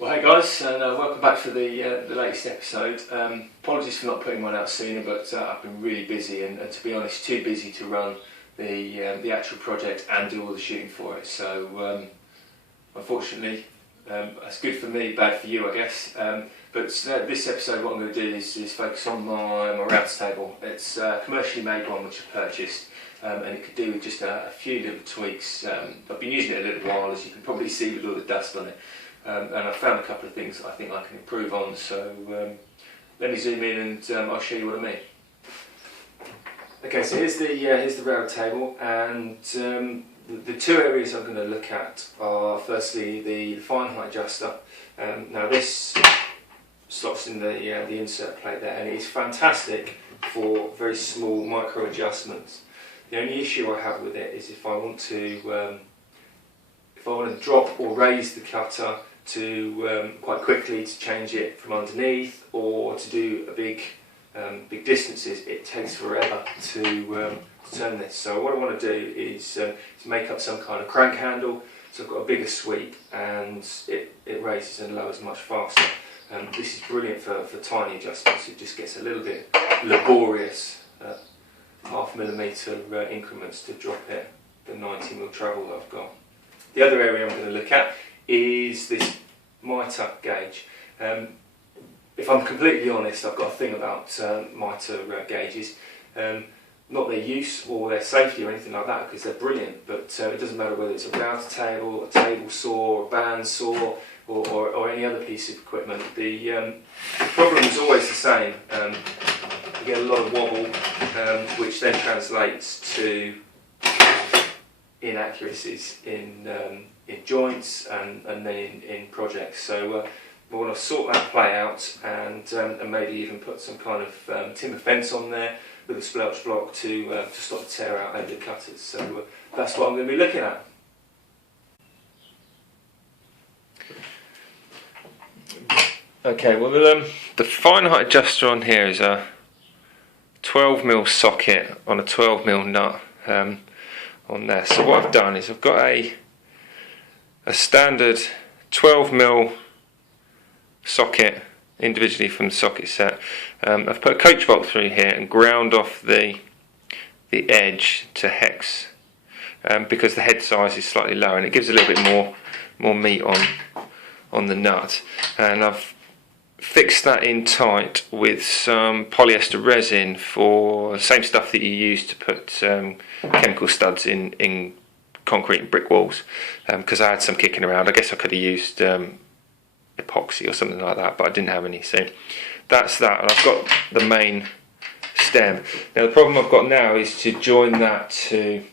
Well, hey guys, and welcome back for the latest episode. Apologies for not putting one out sooner, but I've been really busy, and to be honest, too busy to run the actual project and do all the shooting for it. So unfortunately, that's good for me, bad for you, I guess. But this episode, what I'm going to do is focus on my round table. It's a commercially made one which I purchased, and it could do with just a few little tweaks. I've been using it a little while, as you can probably see with all the dust on it. And I've found a couple of things I think I can improve on, so let me zoom in and I'll show you what I mean. Okay, so here's the round table, and the two areas I'm going to look at are firstly the fine height adjuster. Now this slots in the insert plate there, and it is fantastic for very small micro adjustments. The only issue I have with it is if I want to drop or raise the cutter to quite quickly to change it from underneath, or to do a big distances, it takes forever to turn this. So what I want to do is to make up some kind of crank handle, so I've got a bigger sweep and it raises and lowers much faster. This is brilliant for tiny adjustments. It just gets a little bit laborious at 0.5 millimetre increments to drop it the 90mm travel that I've got. The other area I'm going to look at is this mitre gauge. If I'm completely honest, I've got a thing about mitre gauges. Not their use or their safety or anything like that, because they're brilliant, but it doesn't matter whether it's a router table, a table saw, a band saw, or any other piece of equipment. The problem is always the same. You get a lot of wobble, which then translates to inaccuracies in joints and then in projects. So we want to sort that play out, and maybe even put some kind of timber fence on there with a splelch block to stop the tear out over the cutters. So that's what I'm going to be looking at. Okay, well the fine height adjuster on here is a 12mm socket on a 12mm nut on there. So what I've done is I've got a standard 12mm socket individually from the socket set. I've put a coach bolt through here and ground off the edge to hex, because the head size is slightly lower and it gives a little bit more meat on the nut. And I've fixed that in tight with some polyester resin, for the same stuff that you use to put chemical studs in concrete and brick walls, because I had some kicking around. I guess I could have used epoxy or something like that, but I didn't have any. So that's that, and I've got the main stem. Now the problem I've got now is to join that to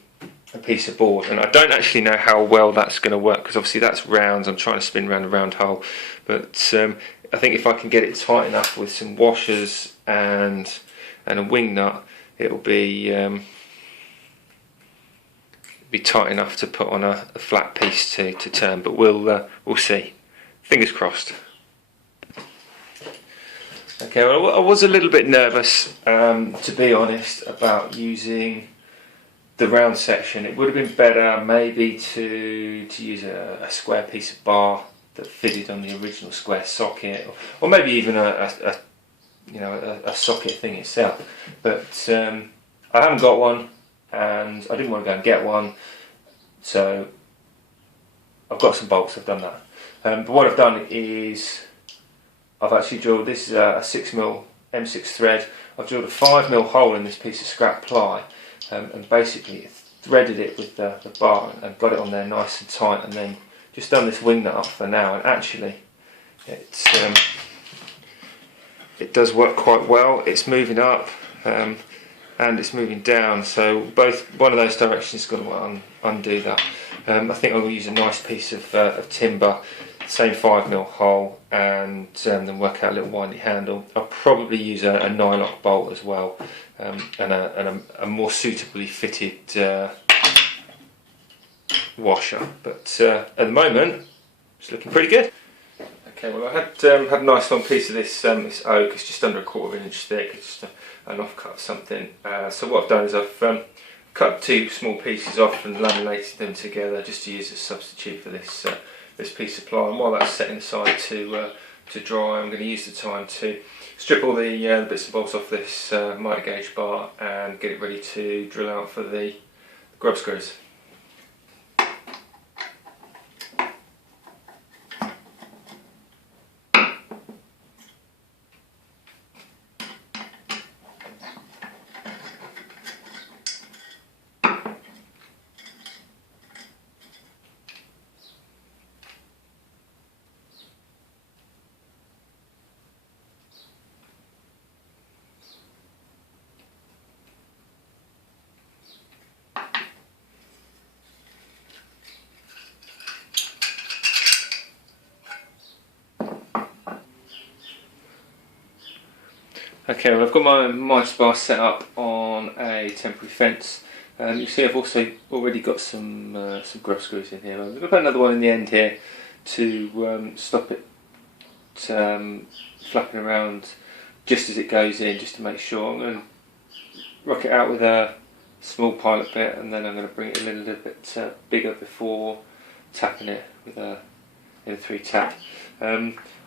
a piece of board, and I don't actually know how well that's going to work, because obviously that's round. I'm trying to spin around a round hole, but I think if I can get it tight enough with some washers and a wing nut, it'll be tight enough to put on a flat piece to turn. But we'll see. Fingers crossed. Okay, well, I was a little bit nervous, to be honest, about using the round section. It would have been better maybe to use a square piece of bar that fitted on the original square socket, or maybe even a socket thing itself. But I haven't got one, and I didn't want to go and get one, so I've got some bolts. I've done that. But what I've done is I've actually drilled, this is a 6mm M6 thread. I've drilled a 5mm hole in this piece of scrap ply, and basically threaded it with the bar and got it on there nice and tight, and then just done this wing nut up for now. And actually it does work quite well. It's moving up and it's moving down, so one of those directions is going to undo that. I think I will use a nice piece of timber, same 5mm hole, and then work out a little windy handle. I'll probably use a nylock bolt as well, and a more suitably fitted washer. But at the moment, it's looking pretty good. Okay, well, I had a nice long piece of this oak. It's just under 1/4 inch thick. It's just an offcut of something. So what I've done is I've cut 2 small pieces off and laminated them together, just to use as a substitute for this this piece of ply, and while that's set inside to dry, I'm going to use the time to strip all the bits and bobs off this mitre gauge bar and get it ready to drill out for the grub screws. Okay, well, I've got my mitre bar set up on a temporary fence. You see I've also already got some grub screws in here. I'm going to put another one in the end here to stop it flapping around just as it goes in, just to make sure. I'm going to rock it out with a small pilot bit, and then I'm going to bring it a little bit bigger before tapping it with a 3 tap.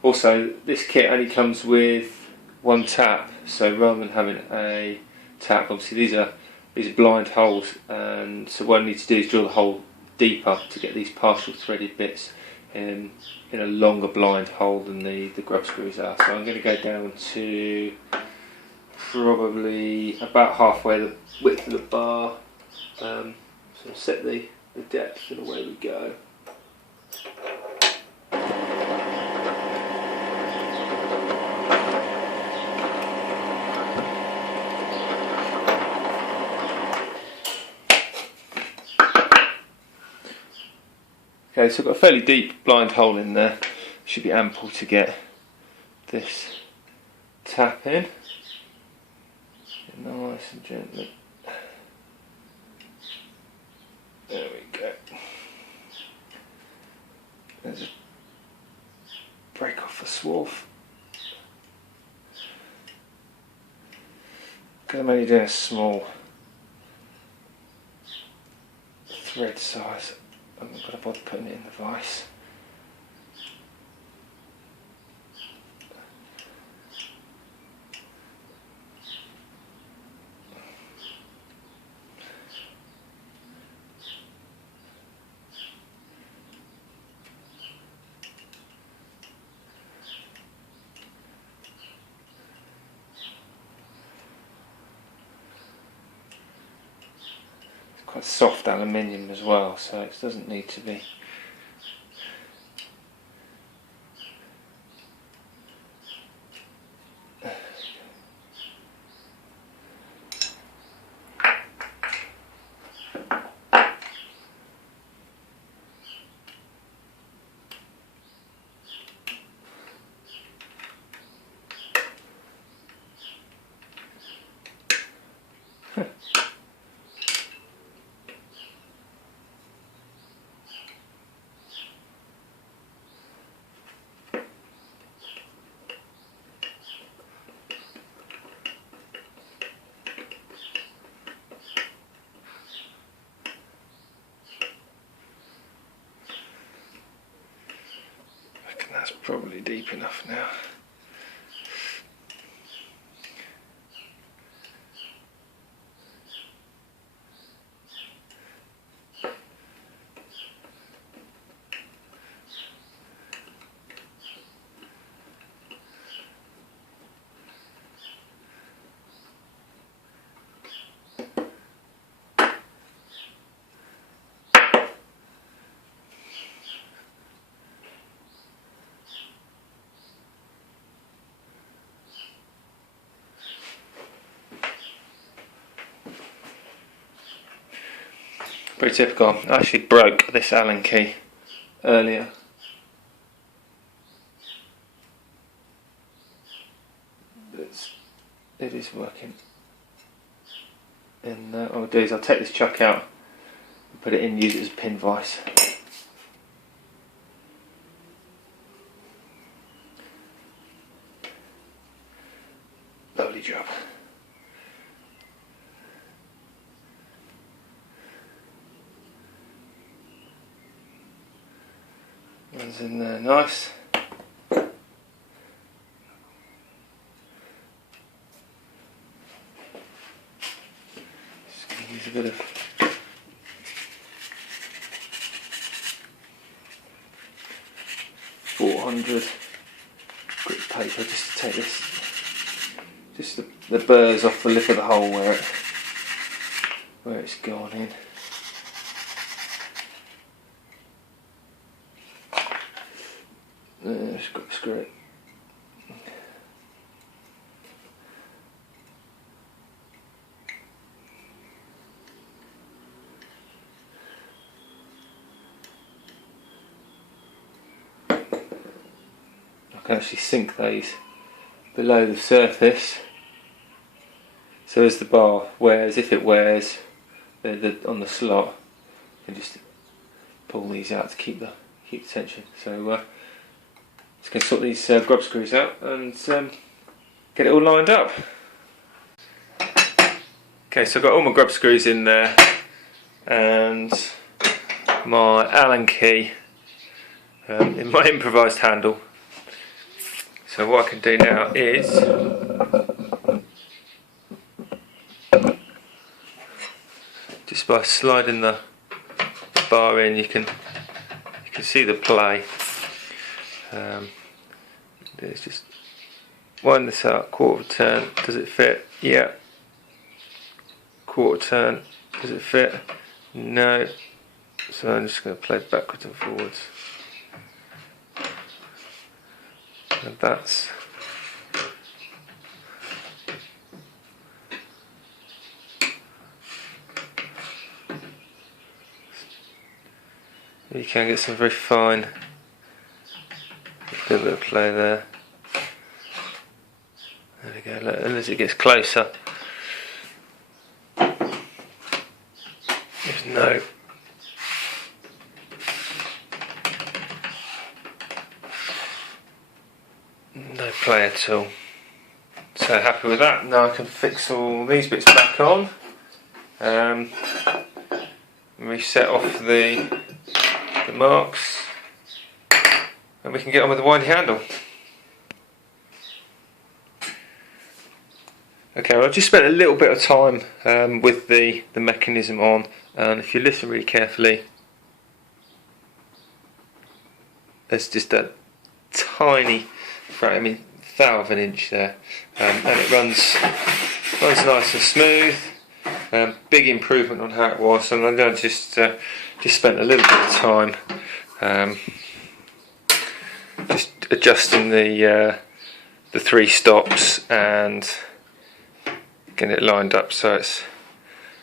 Also, this kit only comes with one tap, so rather than having a tap, obviously these are blind holes, and so what I need to do is drill the hole deeper to get these partial threaded bits in a longer blind hole than the grub screws are. So I'm going to go down to probably about halfway the width of the bar, so set the depth and away we go. Okay, so I've got a fairly deep blind hole in there. Should be ample to get this tap in. Nice and gently. There we go. And just break off the swarf. I'm only doing a small thread size. I'm not going to bother putting it in the vise. Quite soft aluminium as well, so it doesn't need to be. That's probably deep enough now. Pretty typical. I actually broke this Allen key earlier. It is working. And what I'll do is I'll take this chuck out and put it in, use it as a pin vise. Lovely job. One's in there nice. Just going to use a bit of .400 grit paper just to take this, just the burrs off the lip of the hole where it's gone in. Just got to screw it. I can actually sink these below the surface, so as the bar wears, if it wears, on the slot, you can just pull these out to keep the tension. So just going to sort these grub screws out and get it all lined up. Okay, so I've got all my grub screws in there and my Allen key in my improvised handle. So what I can do now is just by sliding the bar in, you can see the play. Let's just wind this out, quarter of a turn, does it fit? Yeah. Quarter turn, does it fit? No. So I'm just going to play backwards and forwards. And that's you can get some very fine bit of play there. There we go, and as it gets closer, there's no play at all. So happy with that. Now I can fix all these bits back on, reset off the marks, and we can get on with the windy handle. Okay, well, I've just spent a little bit of time with the mechanism on, and if you listen really carefully, there's just a tiny, thou of an inch there, and it runs nice and smooth. Big improvement on how it was, and I just spent a little bit of time just adjusting the 3 stops and getting it lined up so it's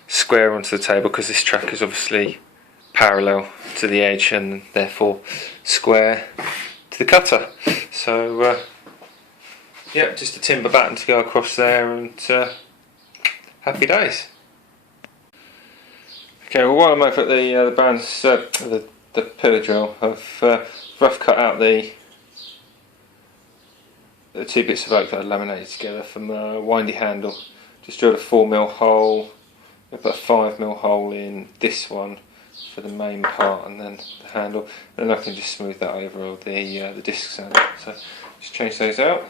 square onto the table, because this track is obviously parallel to the edge and therefore square to the cutter. So yeah, just a timber batten to go across there, and happy days. Okay, well, while I'm over at the brands, the pillar drill, I've rough cut out the 2 bits of oak that I laminated together from a windy handle. Just drilled a 4mm hole. I put a 5mm hole in this one for the main part, and then the handle. And then I can just smooth that over all the discs out. So just change those out.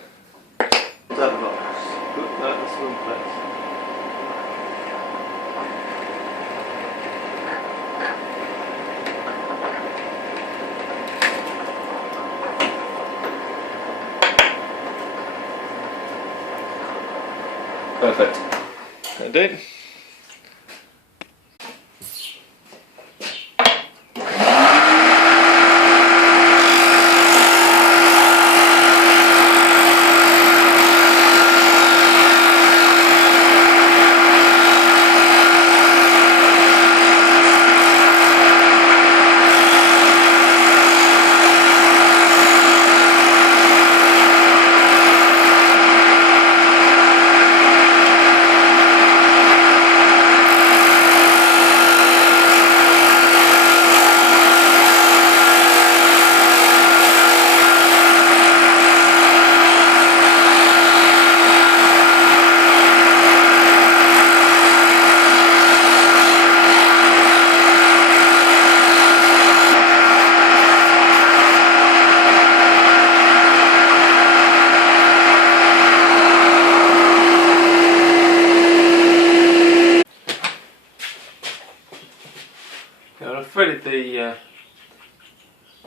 Perfect. That'll do.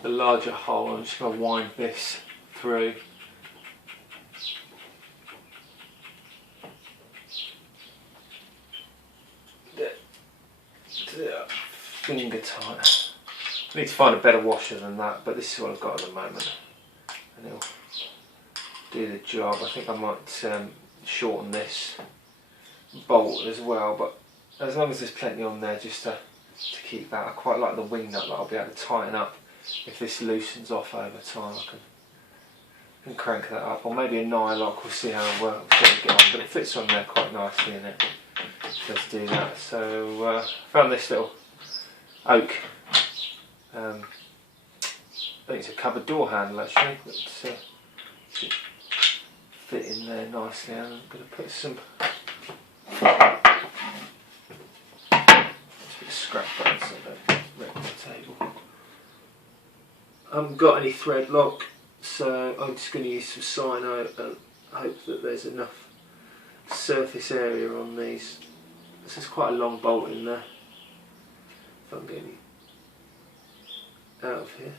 the larger hole. I'm just going to wind this through. Finger tight. I need to find a better washer than that, but this is what I've got at the moment, and it'll do the job. I think I might shorten this bolt as well, but as long as there's plenty on there just to keep that. I quite like the wing nut that I'll be able to tighten up if this loosens off over time. I can crank that up, or maybe a nylock. We'll see how it works, see how it get on, but it fits on there quite nicely in it. Let's do that. So I found this little oak, I think it's a cupboard door handle actually, that should fit in there nicely. And I'm going to put some scrap bands so I don't wreck my table. I haven't got any thread lock, so I'm just going to use some cyno and hope that there's enough surface area on these. This is quite a long bolt in there. If I'm getting out of here,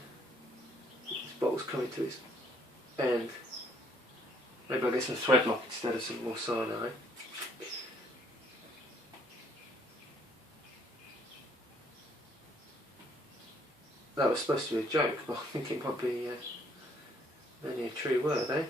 this bolt's coming to its end. Maybe I'll get some thread lock instead of some more cyno. That was supposed to be a joke, but I think it might be only a true word, eh?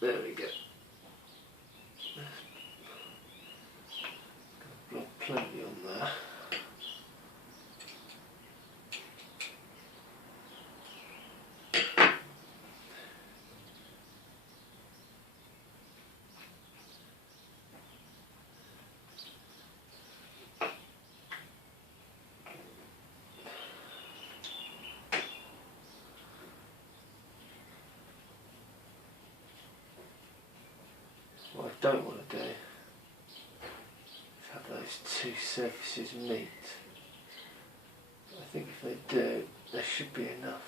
There we go. Got plenty on there. What I don't want to do is have those two surfaces meet. I think if they do, there should be enough.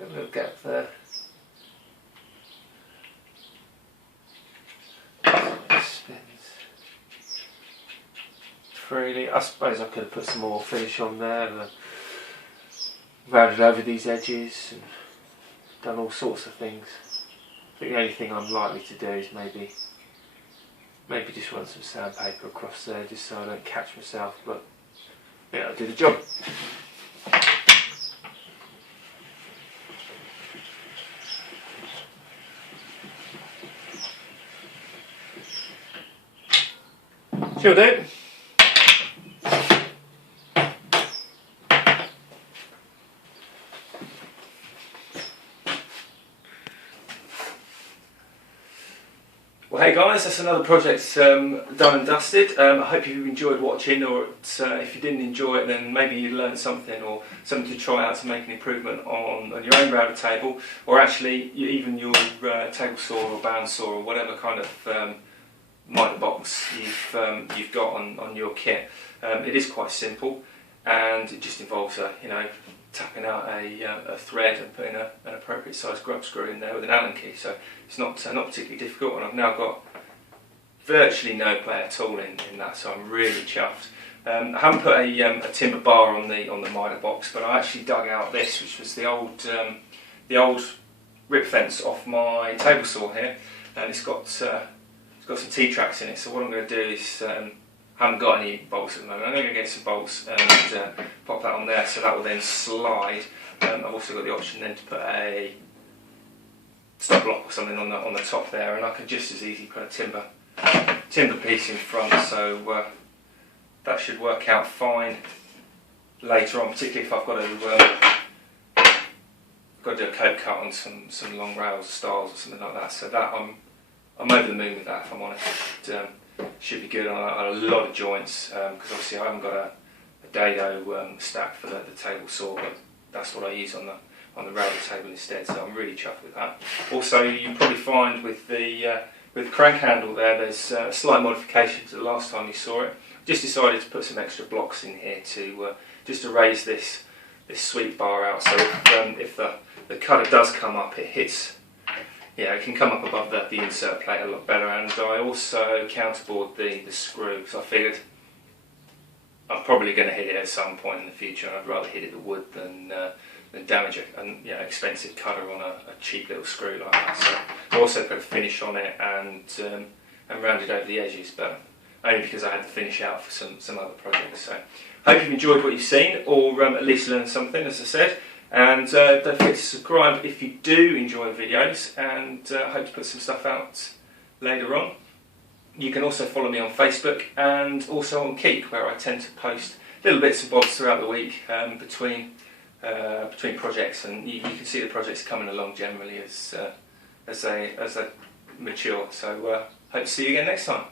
A little gap there. It spins freely. I suppose I could have put some more finish on there and rounded over these edges and done all sorts of things. I think the only thing I'm likely to do is maybe just run some sandpaper across there just so I don't catch myself, but yeah, I'll do the job. Sure do. Well, hey guys, that's another project done and dusted. I hope you enjoyed watching, or if you didn't enjoy it, then maybe you learned something or something to try out to make an improvement on your own router table, or actually even your table saw or band saw or whatever kind of mitre box you've got on your kit. It is quite simple, and it just involves tapping out a thread and putting an appropriate size grub screw in there with an Allen key. So it's not particularly difficult, and I've now got virtually no play at all in that. So I'm really chuffed. I haven't put a timber bar on the mitre box, but I actually dug out this, which was the old rip fence off my table saw here, and it's got some T-tracks in it. So what I'm going to do is, I haven't got any bolts at the moment, I'm going to get some bolts and pop that on there, so that will then slide. I've also got the option then to put a stop block or something on the top there, and I can just as easily put a timber piece in front, so that should work out fine later on, particularly if I've got to got to do a coat cut on some long rails, stiles or something like that. So that I'm over the moon with that, if I'm honest. It should be good on a lot of joints, because obviously I haven't got a dado stack for the table saw, but that's what I use on the rail table instead. So I'm really chuffed with that. Also, you probably find with the crank handle there's a slight modification to the last time you saw it. Just decided to put some extra blocks in here to just to raise this sweep bar out, so if the cutter does come up, it hits, it can come up above the insert plate a lot better. And I also counterbored the screw, so I figured I'm probably going to hit it at some point in the future, and I'd rather hit it with wood than damage an expensive cutter on a cheap little screw like that. So I also put a finish on it and rounded over the edges, but only because I had to finish out for some other projects. So hope you've enjoyed what you've seen, or at least learned something, as I said. And don't forget to subscribe if you do enjoy the videos, and I hope to put some stuff out later on. You can also follow me on Facebook and also on Keek, where I tend to post little bits and bobs throughout the week between projects, and you can see the projects coming along generally as they mature. So hope to see you again next time.